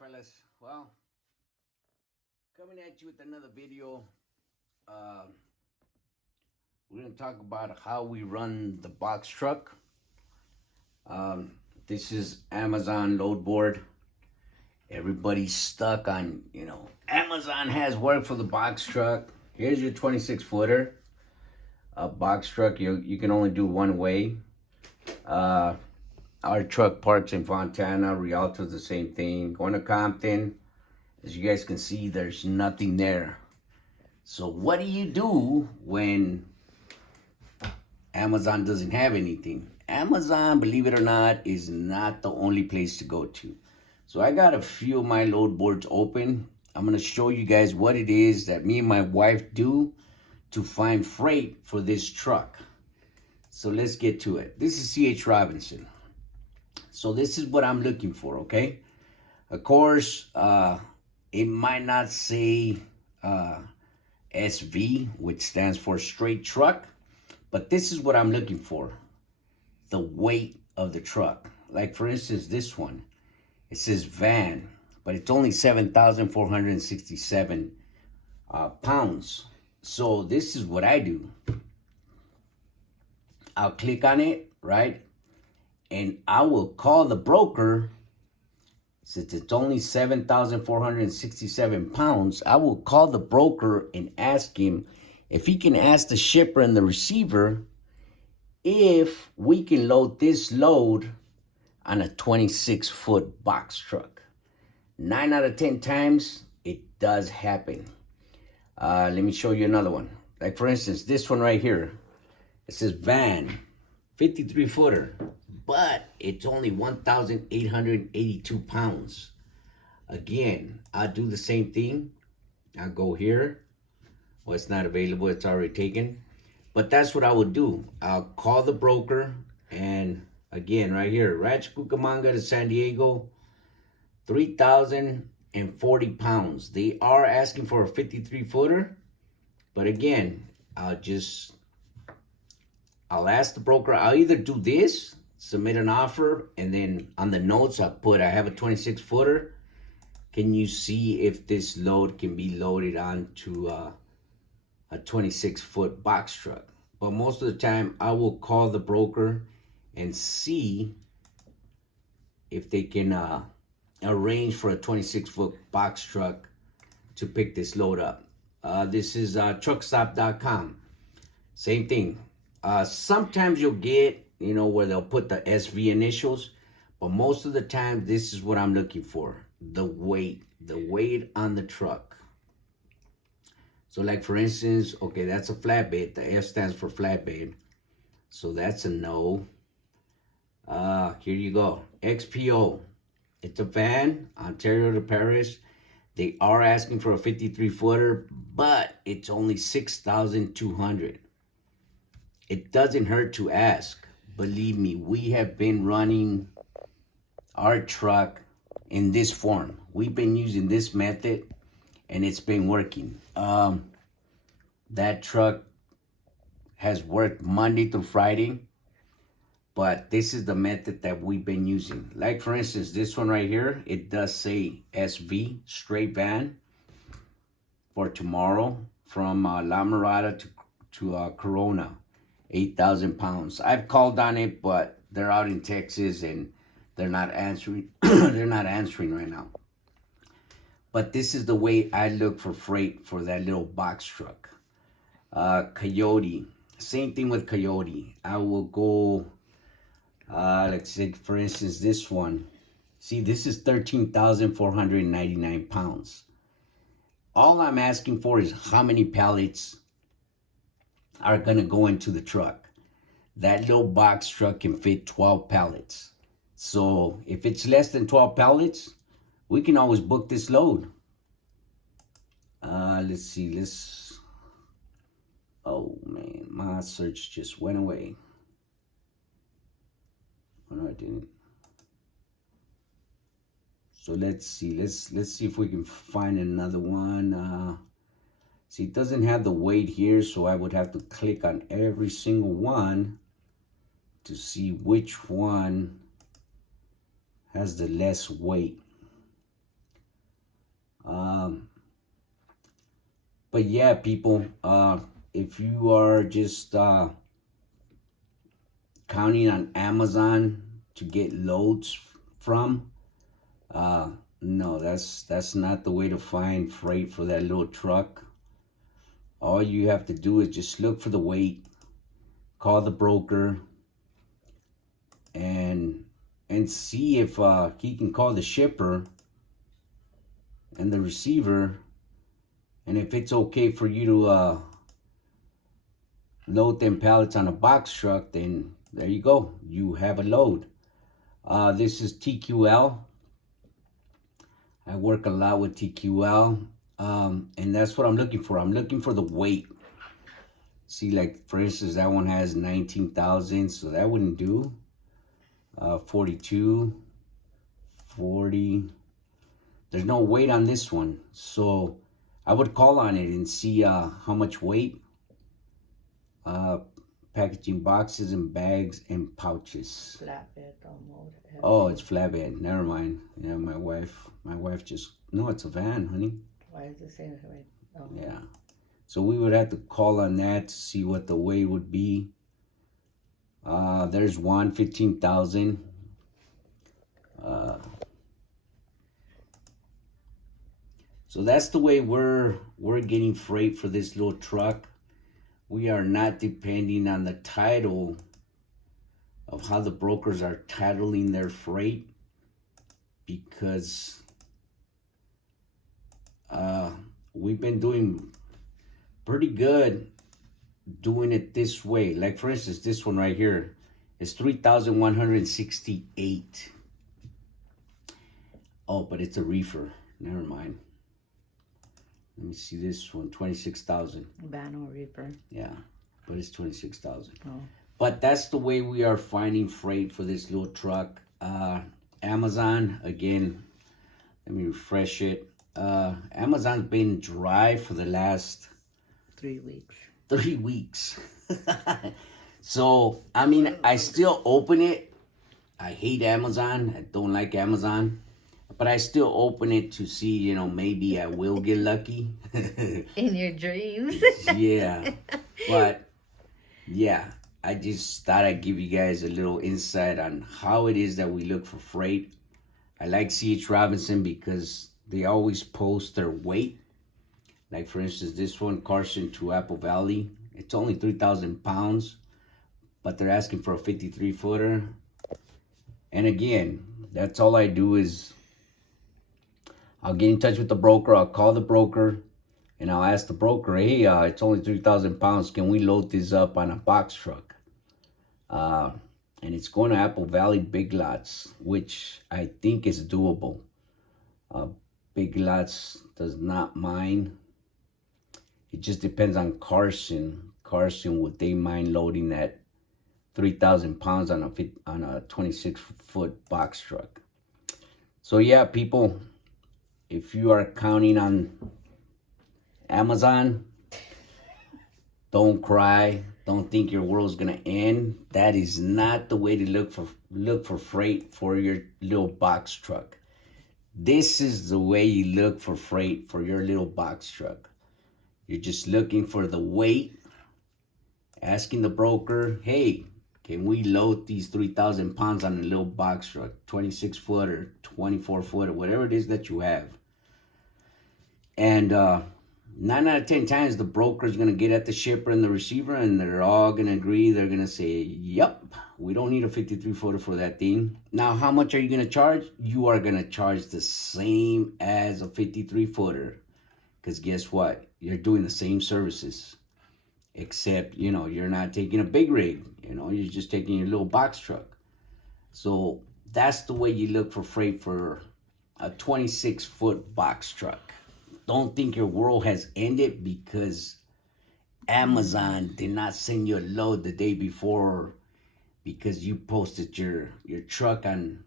right, fellas. Well, coming at you with another video. Uh, we're gonna talk about how we run the box truck. Um, this is Amazon load board. Everybody's stuck on, Amazon has work for the box truck. Here's your 26 footer. A box truck, you can only do one way. Uh, our truck parks in Fontana. Rialto's the same thing. Going to Compton. As you guys can see, there's nothing there. So what do you do when Amazon doesn't have anything? Amazon, believe it or not, is not the only place to go to. So I got a few of my load boards open. I'm going to show you guys what it is that me and my wife do to find freight for this truck. So let's get to it. This is C.H. Robinson. So this is what I'm looking for, okay? Of course, it might not say SV, which stands for straight truck, but this is what I'm looking for. The weight of the truck. Like for instance, this one, it says van, but it's only 7,467 pounds. So this is what I do. I'll click on it, right? And I will call the broker. Since it's only 7,467 pounds, I will call the broker and ask him if he can ask the shipper and the receiver if we can load this load on a 26-foot box truck. 9 out of 10 times, it does happen. Let me show you another one. Like for instance, this one right here. It says van, 53-footer. But it's only 1,882 pounds. Again, I'll do the same thing. I'll go here. Well, it's not available. It's already taken. But that's what I would do. I'll call the broker. And again, right here, Rancho Cucamonga to San Diego, 3,040 pounds. They are asking for a 53-footer. But again, I'll ask the broker. I'll either do this, submit an offer, and then on the notes I'll put I have a 26-footer. Can you see if this load can be loaded onto a 26-foot box truck? But most of the time I will call the broker and see if they can arrange for a 26-foot box truck to pick this load up. This is truckstop.com. Same thing. Sometimes you'll get where they'll put the SV initials, but most of the time, this is what I'm looking for. The weight on the truck. So like for instance, okay, that's a flatbed. The F stands for flatbed. So that's a no. Here you go. XPO. It's a van, Ontario to Paris. They are asking for a 53-footer, but it's only 6,200. It doesn't hurt to ask. Believe me, we have been running our truck in this form. We've been using this method, and it's been working. That truck has worked Monday through Friday, but this is the method that we've been using. Like, for instance, this one right here, it does say SV, straight van, for tomorrow from La Mirada to Corona. 8,000 pounds. I've called on it, but they're out in Texas and they're not answering. They're not answering right now. But this is the way I look for freight for that little box truck. Coyote. Same thing with Coyote. I will go, let's say, for instance, this one. See, this is 13,499 pounds. All I'm asking for is how many pallets are going to go into the truck. That little box truck can fit 12 pallets. So if it's less than 12 pallets, we can always book this load. Let's see. Oh man, my search just went away. Oh no, I didn't. So let's see. Let's see if we can find another one. See, it doesn't have the weight here, so I would have to click on every single one to see which one has the less weight. But yeah, people, if you are just counting on Amazon to get loads from, no, that's not the way to find freight for that little truck. All you have to do is just look for the weight, call the broker, and see if he can call the shipper and the receiver, and if it's okay for you to load them pallets on a box truck, then there you go, you have a load. This is TQL. I work a lot with TQL, and that's what I'm looking for. I'm looking for the weight. See, like for instance, that one has 19,000, so that wouldn't do. 42, 40. There's no weight on this one, so I would call on it and see how much weight. Packaging boxes and bags and pouches. Flatbed almost. Oh, it's flatbed. Never mind. Yeah, my wife just, no, it's a van, honey. Why is it saying right? Oh. Yeah. So we would have to call on that to see what the weight would be. There's one, 15,000. So that's the way we're getting freight for this little truck. We are not depending on the title of how the brokers are titling their freight, because we've been doing pretty good doing it this way. Like for instance, this one right here is 3,168. Oh, but it's a reefer. Never mind. Let me see this one, 26,000. Van or reaper. Yeah, but it's 26,000. Oh. But that's the way we are finding freight for this little truck. Amazon, again, let me refresh it. Amazon's been dry for the last 3 weeks. 3 weeks. So, I mean, I still open it. I hate Amazon. I don't like Amazon. But I still open it to see, you know, maybe I will get lucky. In your dreams. Yeah. But, yeah, I just thought I'd give you guys a little insight on how it is that we look for freight. I like C.H. Robinson because they always post their weight. Like, for instance, this one, Carson to Apple Valley. It's only 3,000 pounds, but they're asking for a 53-footer. And again, that's all I do is I'll get in touch with the broker. I'll call the broker, and I'll ask the broker, hey, it's only 3,000 pounds. Can we load this up on a box truck? And it's going to Apple Valley Big Lots, which I think is doable. Big Lots does not mind. It just depends on Carson. Carson, would they mind loading that 3,000 pounds on a 26-foot box truck? So yeah, people, if you are counting on Amazon, don't cry. Don't think your world's gonna end. That is not the way to look for freight for your little box truck. This is the way you look for freight for your little box truck. You're just looking for the weight, asking the broker, hey, can we load these 3,000 pounds on a little box truck, 26-footer, 24-footer, whatever it is that you have. And 9 out of 10 times, the broker's going to get at the shipper and the receiver, and they're all going to agree. They're going to say, yep, we don't need a 53-footer for that thing. Now, how much are you going to charge? You are going to charge the same as a 53-footer. Because guess what? You're doing the same services. Except, you know, you're not taking a big rig. You know, you're just taking your little box truck. So that's the way you look for freight for a 26-foot box truck. Don't think your world has ended because Amazon did not send you a load the day before because you posted your truck on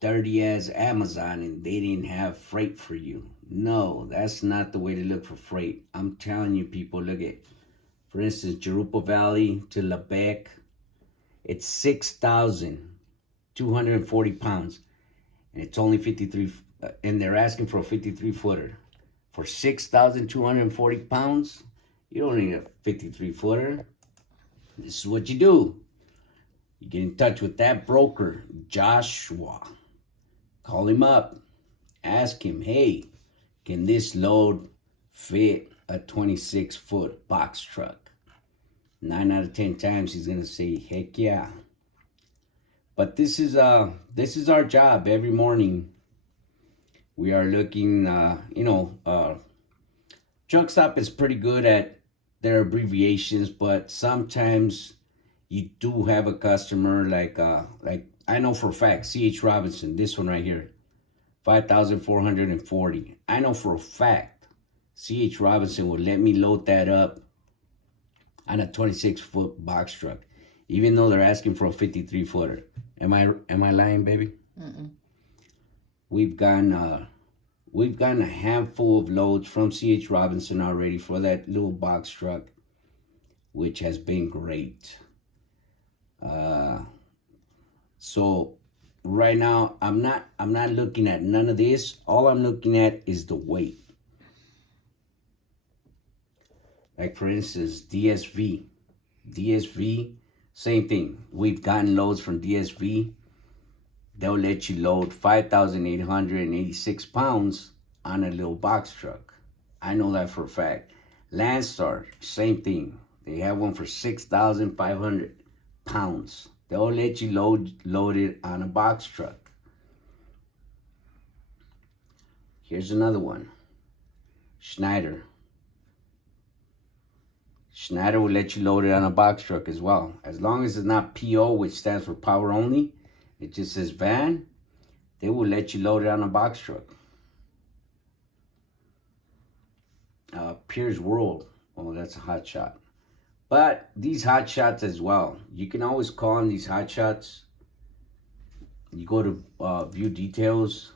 dirty ass Amazon and they didn't have freight for you. No, that's not the way to look for freight. I'm telling you, people, look at, for instance, Jurupa Valley to Lebec, it's 6,240 pounds, and it's only 53, and they're asking for a 53-footer for 6,240 pounds, you don't need a 53 footer. This is what you do. You get in touch with that broker, Joshua. Call him up. Ask him, hey, can this load fit a 26-foot box truck? 9 out of 10 times he's gonna say, heck yeah. But this is our job every morning. We are looking, Truck Stop is pretty good at their abbreviations, but sometimes you do have a customer like I know for a fact, C.H. Robinson, this one right here, 5,440. I know for a fact C.H. Robinson will let me load that up on a 26-foot box truck, even though they're asking for a 53-footer. Am I lying, baby? Mm-mm. We've gotten a handful of loads from C.H. Robinson already for that little box truck, which has been great. So right now I'm not looking at none of this. All I'm looking at is the weight. Like for instance, DSV, same thing. We've gotten loads from DSV. They'll let you load 5,886 pounds on a little box truck. I know that for a fact. Landstar, same thing. They have one for 6,500 pounds. They'll let you load it on a box truck. Here's another one. Schneider. Schneider will let you load it on a box truck as well. As long as it's not PO, which stands for power only, it just says van, they will let you load it on a box truck. Piers World, oh, that's a hot shot. But these hot shots as well, you can always call on these hot shots. You go to view details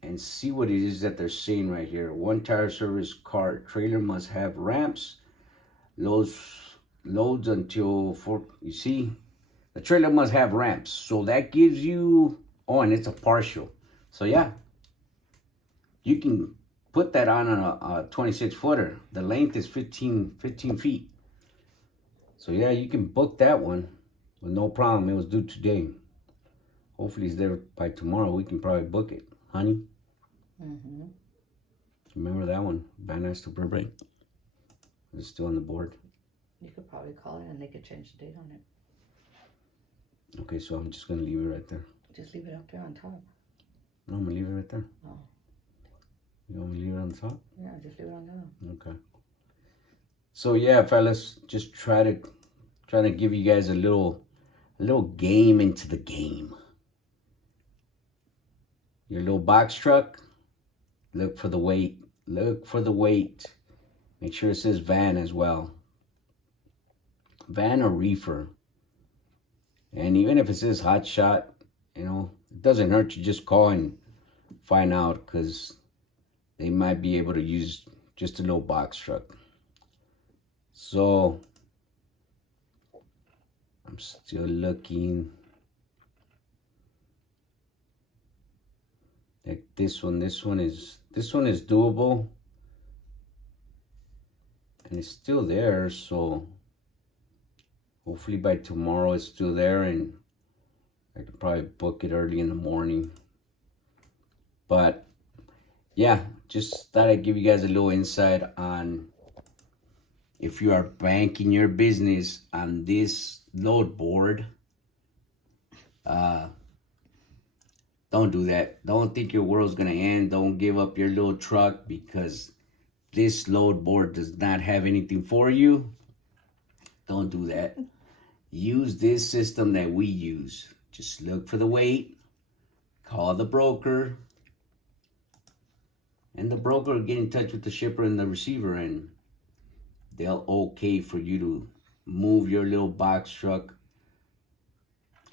and see what it is that they're saying right here. One tire service car trailer must have ramps. Loads until 4. You see, the trailer must have ramps. So that gives you, oh, and it's a partial. So yeah, you can put that on a 26-footer. The length is 15 feet. So yeah, you can book that one with no problem. It was due today. Hopefully it's there by tomorrow. We can probably book it. Honey? Mm-hmm. Remember that one? Van Nuys to Burbank? It's still on the board. You could probably call it and they could change the date on it. Okay, so I'm just going to leave it right there. Just leave it up there on top. No, I'm going to leave it right there. Oh. You want me to leave it on the top? Yeah, just leave it on top. Okay. So yeah, fellas, just try to give you guys a little game into the game. Your little box truck, look for the weight. Look for the weight. Make sure it says van as well. Van or reefer. And even if it says hot shot, it doesn't hurt to just call and find out, because they might be able to use just a little box truck. So I'm still looking. Like this one is doable, and it's still there. So hopefully by tomorrow it's still there, and I can probably book it early in the morning. But yeah, just thought I'd give you guys a little insight on if you are banking your business on this load board. Don't do that. Don't think your world's gonna end. Don't give up your little truck because this load board does not have anything for you. Don't do that. Use this system that we use. Just look for the weight, call the broker, and the broker will get in touch with the shipper and the receiver, and they'll okay for you to move your little box truck,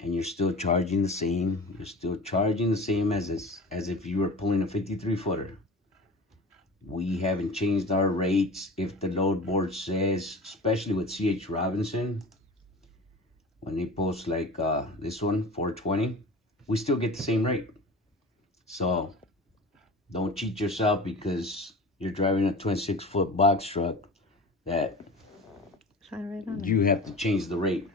and you're still charging the same. You're still charging the same as if you were pulling a 53-footer. We haven't changed our rates. If the load board says, especially with C.H. Robinson, when they post like this one, 420, we still get the same rate. So Don't cheat yourself because you're driving a 26-foot box truck that Sign right on it. you have to change the rate.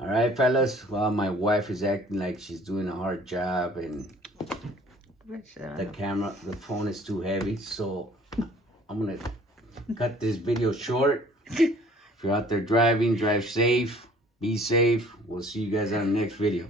All right, fellas. Well, my wife is acting like she's doing a hard job and the phone is too heavy. So I'm going to cut this video short. If you're out there driving, drive safe. Be safe. We'll see you guys on the next video.